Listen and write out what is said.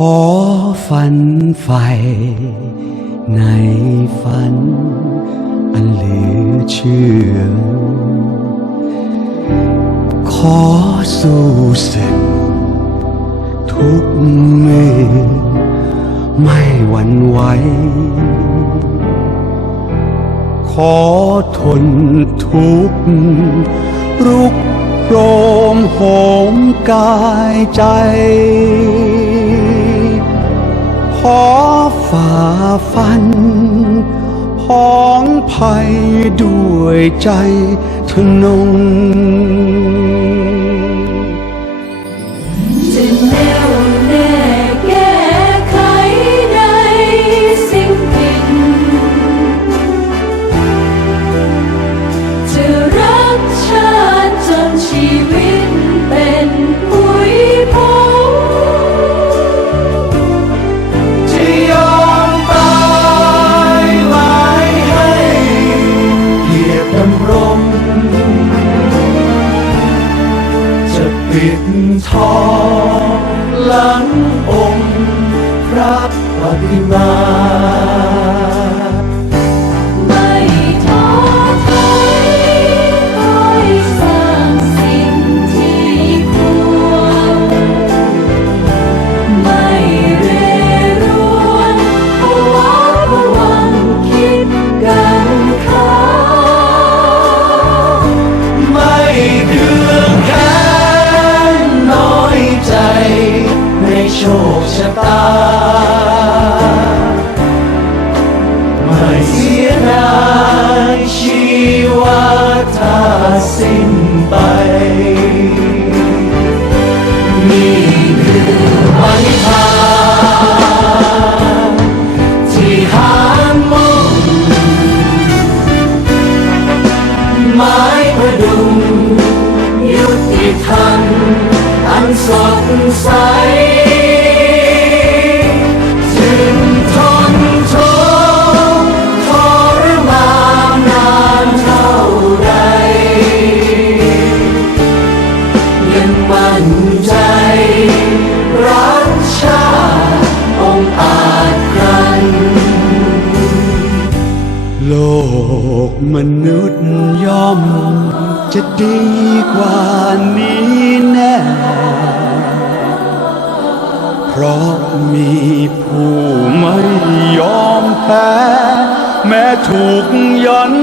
ขอฝันไฟในฝัน อันเหลือเชื่อ ขอสู้ศึกทุกมือไม่หวั่นไหวขอทนทุกข์รุกโรมโหมกายใจ อฝ่าฟันพ้องภัยด้วยใจทนง ปิดทองหลังองค์พระปฏิมา คชะตา ไม่เสียดายชีวาถ้าสิ้นไปนี่คือวันทางที่หามุ่งไม้ประดุงยุติธรรมอันสดใส โลกมนุษย์ย่อม จะดีกว่านี้แน่ เพราะมีผู้ไม่ยอมแพ้แม้ถูกยัน